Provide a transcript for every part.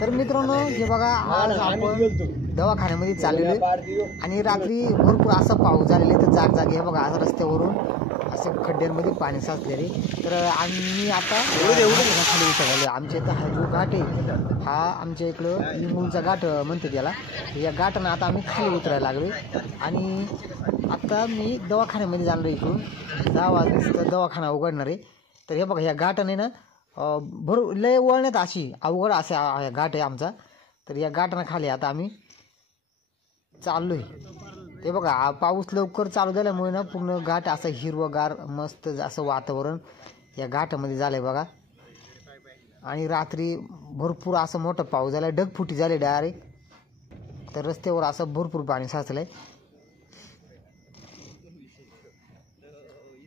तर मित्रांनो हे बघा आज आपण दवाखान्यामध्ये चाललेलो आणि रात्री भरपूर असा पाऊस झालेला आहे तर जागजागी हे बघा आज रस्त्यावरून असे खड्ड्यांमध्ये पाणी साचलेले तर आम्ही आता खाली उतरलो. आमच्या इथं हा जो घाट आहे हा आमच्या इकडं लिंबूचा घाट म्हणते त्याला. या घाटानं आता आम्ही खाली उतरायला लागलो आणि आता मी दवाखान्यामध्ये जाणार इकडून 10 वाजता दवाखाना उघडणार आहे. तर हे बघा ह्या घाटाने ना लय वळण्यात अशी अवघड असा घाट आहे आमचा. तर या घाटानं खाली आता आम्ही चाललो आहे. ते बघा पाऊस लवकर चालू झाल्यामुळे ना पूर्ण घाट असं हिरवगार मस्त असं वातावरण या घाटामध्ये झालं आहे बघा. आणि रात्री भरपूर असं मोठा पाऊस झाला, ढगफुटी झाली डायरेक्ट. तर रस्त्यावर असं भरपूर पाणी साचलं आहे.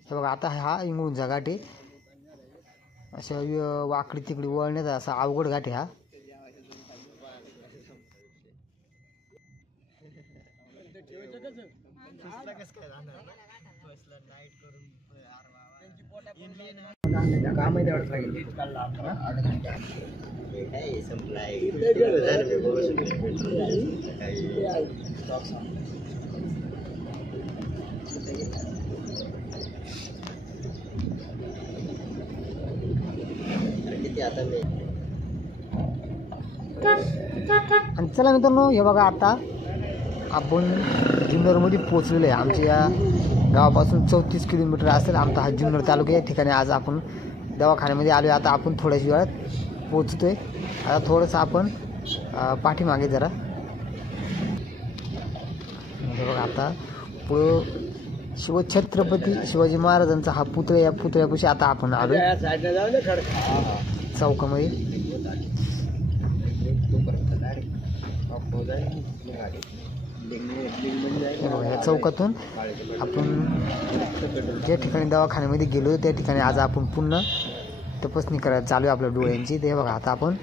हे बघा आता हा इंगळूणचा घाट आहे. असं वाकडी तिकडी वळण्याचा असा अवघड घाट आहे हा. आणि चला मित्रांनो हे बघा आता आपण जुन्नरमध्ये पोचलेलो आहे. आमच्या या गावापासून 34 किलोमीटर असेल आमचा हा जुन्नर तालुका. या ठिकाणी आज आपण दवाखान्यामध्ये आलो आहे. आता आपण थोड्याच वेळात पोचतो आहे. आता थोडंसं आपण पाठीमागे जरा हे बघा आता पुढं शिवछत्रपती शिवाजी महाराजांचा हा पुतळा. या पुतळ्यापाशी आता आपण आलो चौकामध्ये. या चौकातून आपण ज्या ठिकाणी दवाखान्यामध्ये गेलो त्या ठिकाणी आज आपण पुन्हा तपासणी करायला चालू आहे आपल्या डोळ्यांची. ते बघा आता आपण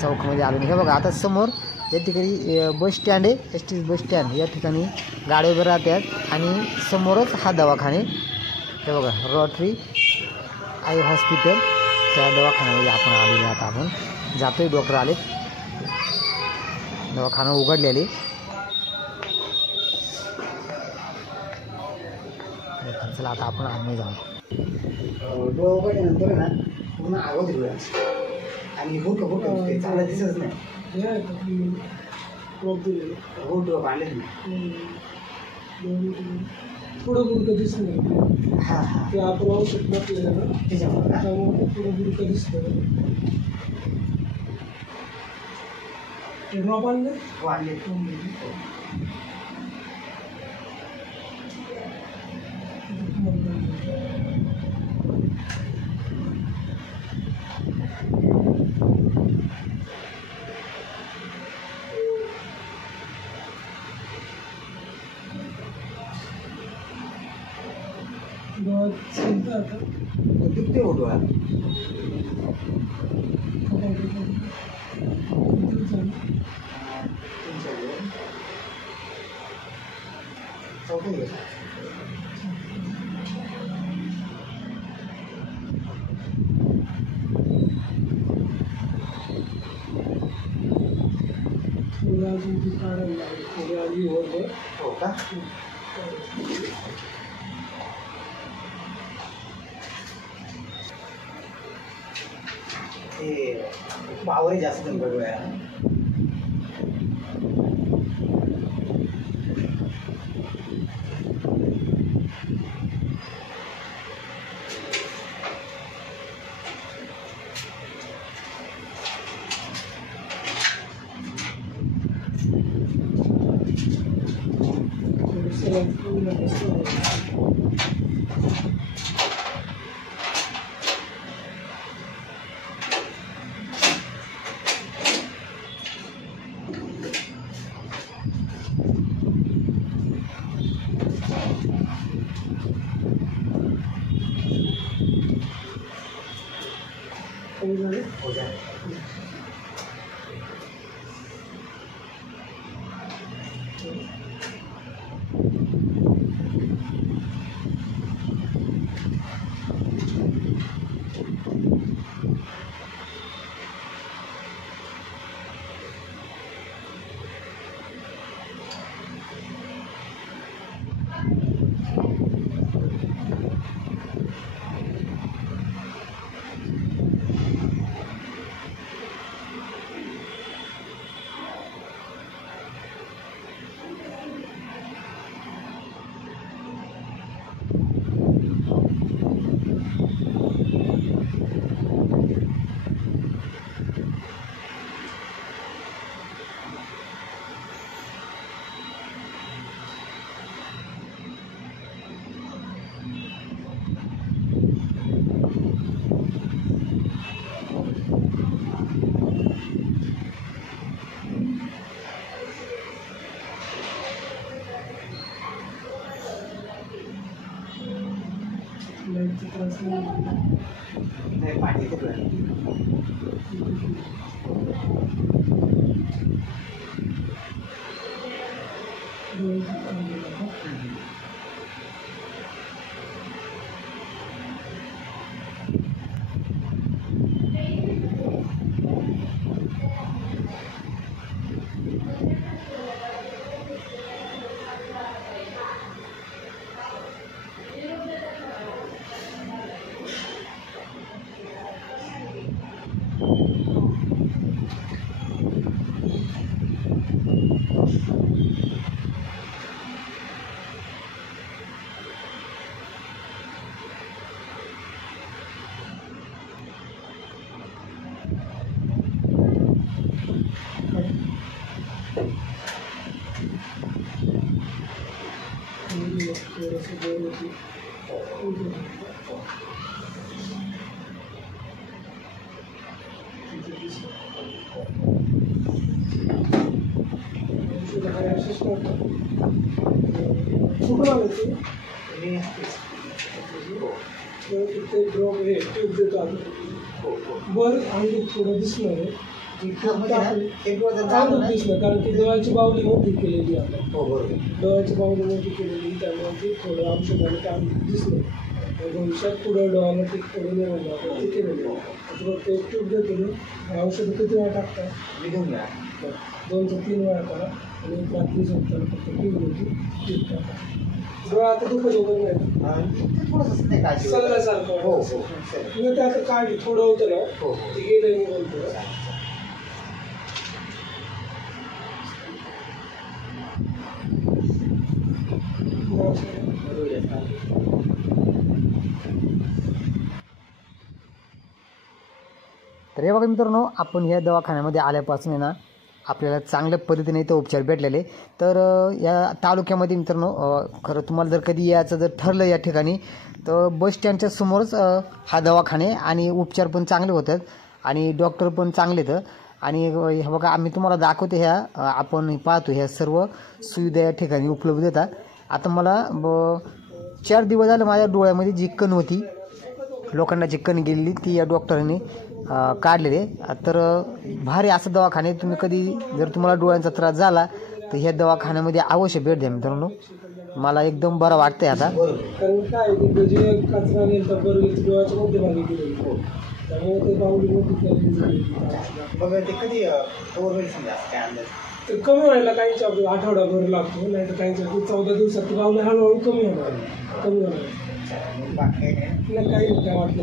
चौकामध्ये आलो. हे बघा आता समोर या ठिकाणी बस स्टँड आहे, एस टी बस स्टँड. या ठिकाणी गाड्या वगैरे राहतात आणि समोरच हा दवाखाने. हे बघा रोटरी आय हॉस्पिटल त्या दवाखान्यामध्ये आपण आलेले. आता आपण जातोय, डॉक्टर आले, दवाखाना उघडलेले. चला आता आपण आम्ही जाऊ. डोळा उघडल्यानंतर ना पूर्ण आवाज डोळा आणि होतो चांगला दिसत नाही. होतो आले थोडं बुडकं दिसलं. हां हां ते आपण औषध नसलेलं ना त्याच्यामुळे थोडं बुडकं दिसलं. ड्रॉप आणले वाढले. दुखते होतो हो का. ते पावर जास्त डोळ्या. हो जाए. कुठून आले ते ड्रॉप हे ट्यूब देतो आम्ही वर आणि थोडं दिसणार आहे दिसलं कारण ती डोळ्याची बावली मोठी केलेली आहे डोळ्याची बावली मोठी केलेली त्यामुळे ती थोडं औषधाने काम दिसलं भविष्यात पुढं डोळ्याला ते थोडं निर्माण ते केलेलं आहे ते ट्यूब देतो औषधं किती वेळा टाकतात 2 ते 3 वेळा करा आणि रात्री झोपताना फक्त ट्यूब होती ट्यूब टाका डोळा आता दुखत वगैरे नाही सल्ल्यासारखं तुम्ही ते आता काढली थोडं होतं ना ते गेलं मी बोलतो तर हे बघा मित्रांनो, आपण या दवाखान्यामध्ये आल्यापासून आहे ना आपल्याला चांगल्या पद्धतीने इथं उपचार भेटलेले. तर या तालुक्यामध्ये मित्रांनो खरं तुम्हाला जर कधी यायचं जर ठरलं या ठिकाणी तर बस स्टँडच्या समोरच हा दवाखाने आणि उपचार पण चांगले होतात आणि डॉक्टर पण चांगले तर. आणि हे बघा आम्ही तुम्हाला दाखवतो ह्या आपण पाहतो ह्या सर्व सुविधा या ठिकाणी उपलब्ध होतात. आता मला 4 दिवस झालं माझ्या डोळ्यामध्ये जी कण होती, लोखंडाची कण गेलेली ती या डॉक्टरांनी काढलेले. तर भारी असं दवाखाने तुम्ही कधी जर तुम्हाला डोळ्यांचा त्रास झाला तर ह्या दवाखान्यामध्ये अवश्य भेट द्या मित्रांनो. मला एकदम बरं वाटतंय आता. कारण काय जे कचरा नेलता बरोबर डोळ्याच्या मध्यभागी गेलेली त्यामुळे ते बावली मोठी केलेली बघा ते कधी ते कमी व्हायला काहींच्या आठवडाभर लागतो नाही तर काहींच्या 14 दिवसात ती बावली हळूहळू कमी होणार. काही काय वाटलं